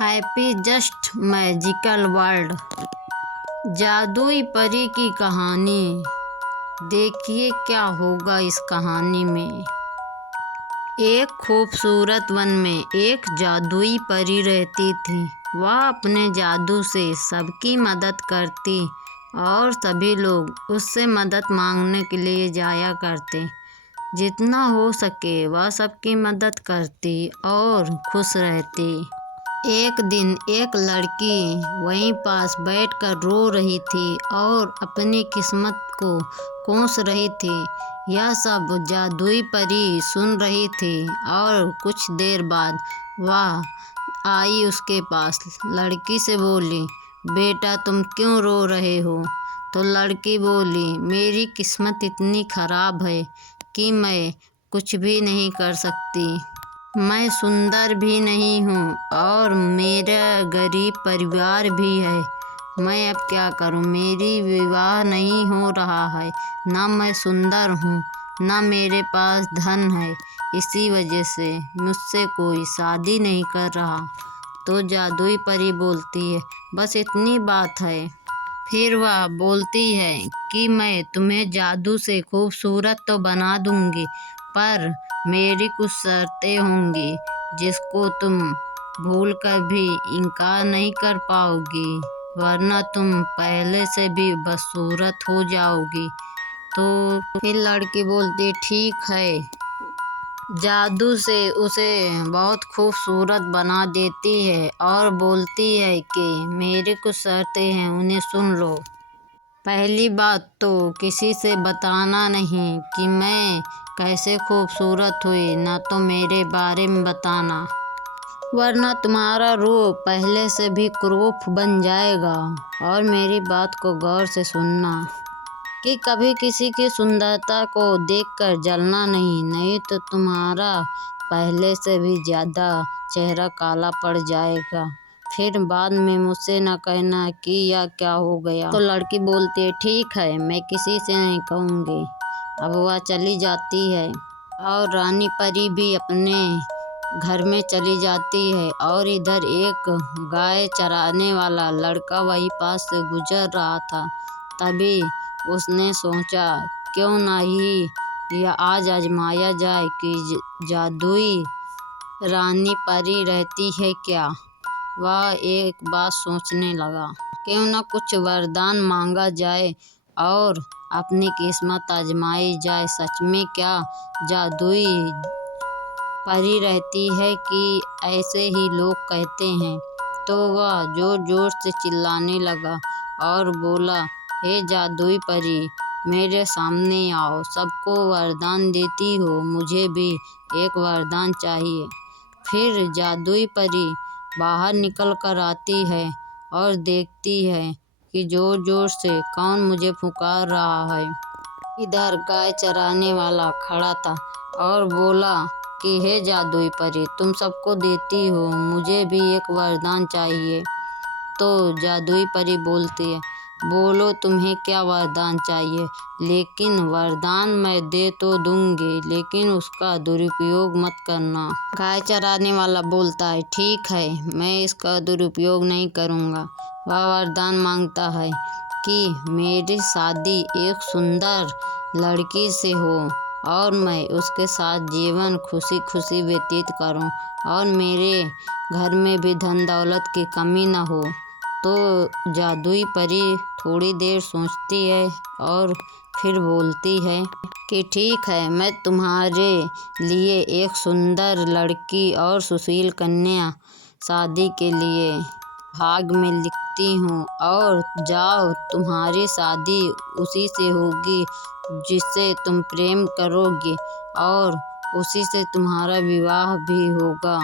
Happy just magical world. जादुई परी की कहानी। देखिए क्या होगा इस कहानी में। एक खूबसूरत वन में एक जादुई परी रहती थी। वह अपने जादू से सबकी मदद करती और सभी लोग उससे मदद मांगने के लिए जाया करते। जितना हो सके वह सबकी मदद करती और खुश रहती। एक दिन एक लड़की वहीं पास बैठकर रो रही थी और अपनी किस्मत को कोस रही थी। यह सब जादुई परी सुन रही थी और कुछ देर बाद वह आई उसके पास। लड़की से बोली, बेटा तुम क्यों रो रहे हो? तो लड़की बोली, मेरी किस्मत इतनी खराब है कि मैं कुछ भी नहीं कर सकती। मैं सुंदर भी नहीं हूँ और मेरा गरीब परिवार भी है। मैं अब क्या करूँ? मेरी विवाह नहीं हो रहा है। ना मैं सुंदर हूँ, ना मेरे पास धन है। इसी वजह से मुझसे कोई शादी नहीं कर रहा। तो जादुई परी बोलती है, बस इतनी बात है। फिर वह बोलती है कि मैं तुम्हें जादू से खूबसूरत तो बना दूंगी, पर मेरी कुछ शर्तें होंगी जिसको तुम भूल कर भी इनकार नहीं कर पाओगी, वरना तुम पहले से भी बदसूरत हो जाओगी। तो फिर लड़की बोलती, ठीक है। जादू से उसे बहुत खूबसूरत बना देती है और बोलती है कि मेरी कुछ शर्तें हैं, उन्हें सुन लो। पहली बात तो किसी से बताना नहीं कि मैं कैसे खूबसूरत हुई, ना तो मेरे बारे में बताना, वरना तुम्हारा रूप पहले से भी क्रूप बन जाएगा। और मेरी बात को गौर से सुनना कि कभी किसी की सुंदरता को देखकर जलना नहीं तो तुम्हारा पहले से भी ज़्यादा चेहरा काला पड़ जाएगा। फिर बाद में मुझसे न कहना कि यह क्या हो गया। तो लड़की बोलती है, ठीक है, मैं किसी से नहीं कहूँगी। अब वह चली जाती है और रानी परी भी अपने घर में चली जाती है। और इधर एक गाय चराने वाला लड़का वही पास से गुजर रहा था। तभी उसने सोचा, क्यों ना ही यह आज आजमाया जाए कि जादुई रानी परी रहती है क्या। वह एक बात सोचने लगा, क्यों ना कुछ वरदान मांगा जाए और अपनी किस्मत आजमाई जाए। सच में क्या जादुई परी रहती है कि ऐसे ही लोग कहते हैं? तो वह जोर जोर से चिल्लाने लगा और बोला, हे जादुई परी, मेरे सामने आओ। सबको वरदान देती हो, मुझे भी एक वरदान चाहिए। फिर जादुई परी बाहर निकल कर आती है और देखती है कि जोर जोर से कौन मुझे पुकार रहा है। इधर गाय चराने वाला खड़ा था और बोला कि हे जादुई परी, तुम सबको देती हो, मुझे भी एक वरदान चाहिए। तो जादुई परी बोलती है, बोलो तुम्हें क्या वरदान चाहिए, लेकिन वरदान मैं दे तो दूंगी, लेकिन उसका दुरुपयोग मत करना। गाय चराने वाला बोलता है, ठीक है, मैं इसका दुरुपयोग नहीं करूँगा। वह वरदान मांगता है कि मेरी शादी एक सुंदर लड़की से हो और मैं उसके साथ जीवन खुशी खुशी व्यतीत करूं और मेरे घर में भी धन दौलत की कमी न हो। तो जादुई परी थोड़ी देर सोचती है और फिर बोलती है कि ठीक है, मैं तुम्हारे लिए एक सुंदर लड़की और सुशील कन्या शादी के लिए भाग में लिखती हूँ, और जाओ, तुम्हारी शादी उसी से होगी जिससे तुम प्रेम करोगे और उसी से तुम्हारा विवाह भी होगा।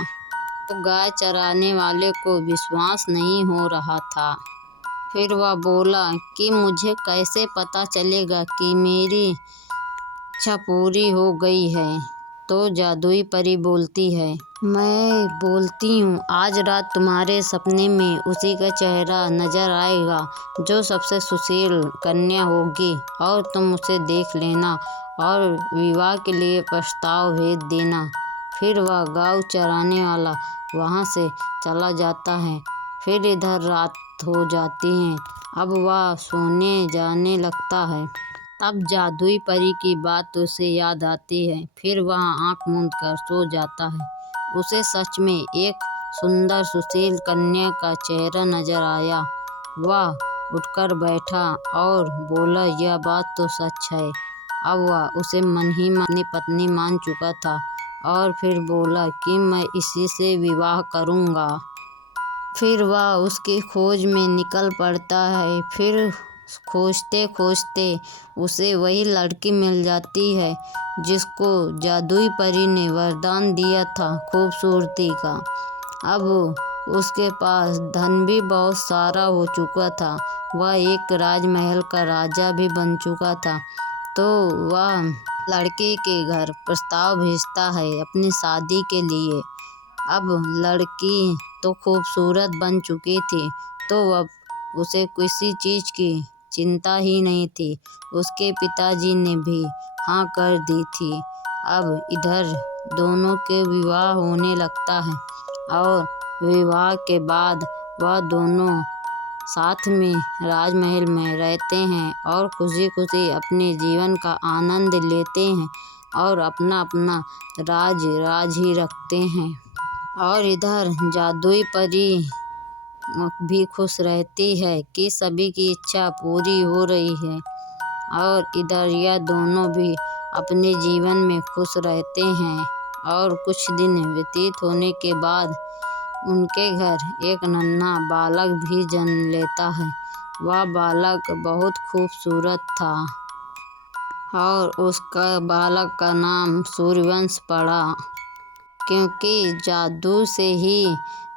तो गाय चराने वाले को विश्वास नहीं हो रहा था। फिर वह बोला कि मुझे कैसे पता चलेगा कि मेरी इच्छा पूरी हो गई है। तो जादुई परी बोलती है, मैं बोलती हूँ, आज रात तुम्हारे सपने में उसी का चेहरा नजर आएगा जो सबसे सुशील कन्या होगी, और तुम उसे देख लेना और विवाह के लिए प्रस्ताव भेज देना। फिर वह गौ चराने वाला वहाँ से चला जाता है। फिर इधर रात हो जाती है। अब वह सोने जाने लगता है। तब जादुई परी की बात उसे याद आती है। फिर वह आँख मूंद कर सो जाता है। उसे सच में एक सुंदर सुशील कन्या का चेहरा नजर आया। वह उठकर बैठा और बोला, यह बात तो सच है। अब वह उसे मन ही मन अपनी पत्नी मान चुका था और फिर बोला कि मैं इसी से विवाह करूँगा। फिर वह उसकी खोज में निकल पड़ता है। फिर खोजते खोजते उसे वही लड़की मिल जाती है जिसको जादुई परी ने वरदान दिया था खूबसूरती का। अब उसके पास धन भी बहुत सारा हो चुका था। वह एक राजमहल का राजा भी बन चुका था। तो वह लड़की के घर प्रस्ताव भेजता है अपनी शादी के लिए। अब लड़की तो खूबसूरत बन चुकी थी, तो अब उसे किसी चीज़ की चिंता ही नहीं थी। उसके पिताजी ने भी हाँ कर दी थी। अब इधर दोनों के विवाह होने लगता है और विवाह के बाद वह दोनों साथ में राजमहल में रहते हैं और खुशी खुशी अपने जीवन का आनंद लेते हैं और अपना अपना राज ही रखते हैं। और इधर जादुई परी भी खुश रहती है कि सभी की इच्छा पूरी हो रही है। और इधर यह दोनों भी अपने जीवन में खुश रहते हैं। और कुछ दिन व्यतीत होने के बाद उनके घर एक नन्हा बालक भी जन्म लेता है। वह बालक बहुत खूबसूरत था और उसका बालक का नाम सूर्यवंश पड़ा, क्योंकि जादू से ही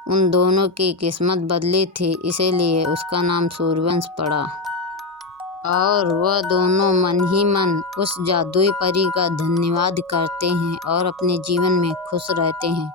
उन दोनों की किस्मत बदली थी, इसीलिए उसका नाम सूर्यवंश पड़ा। और वह दोनों मन ही मन उस जादुई परी का धन्यवाद करते हैं और अपने जीवन में खुश रहते हैं।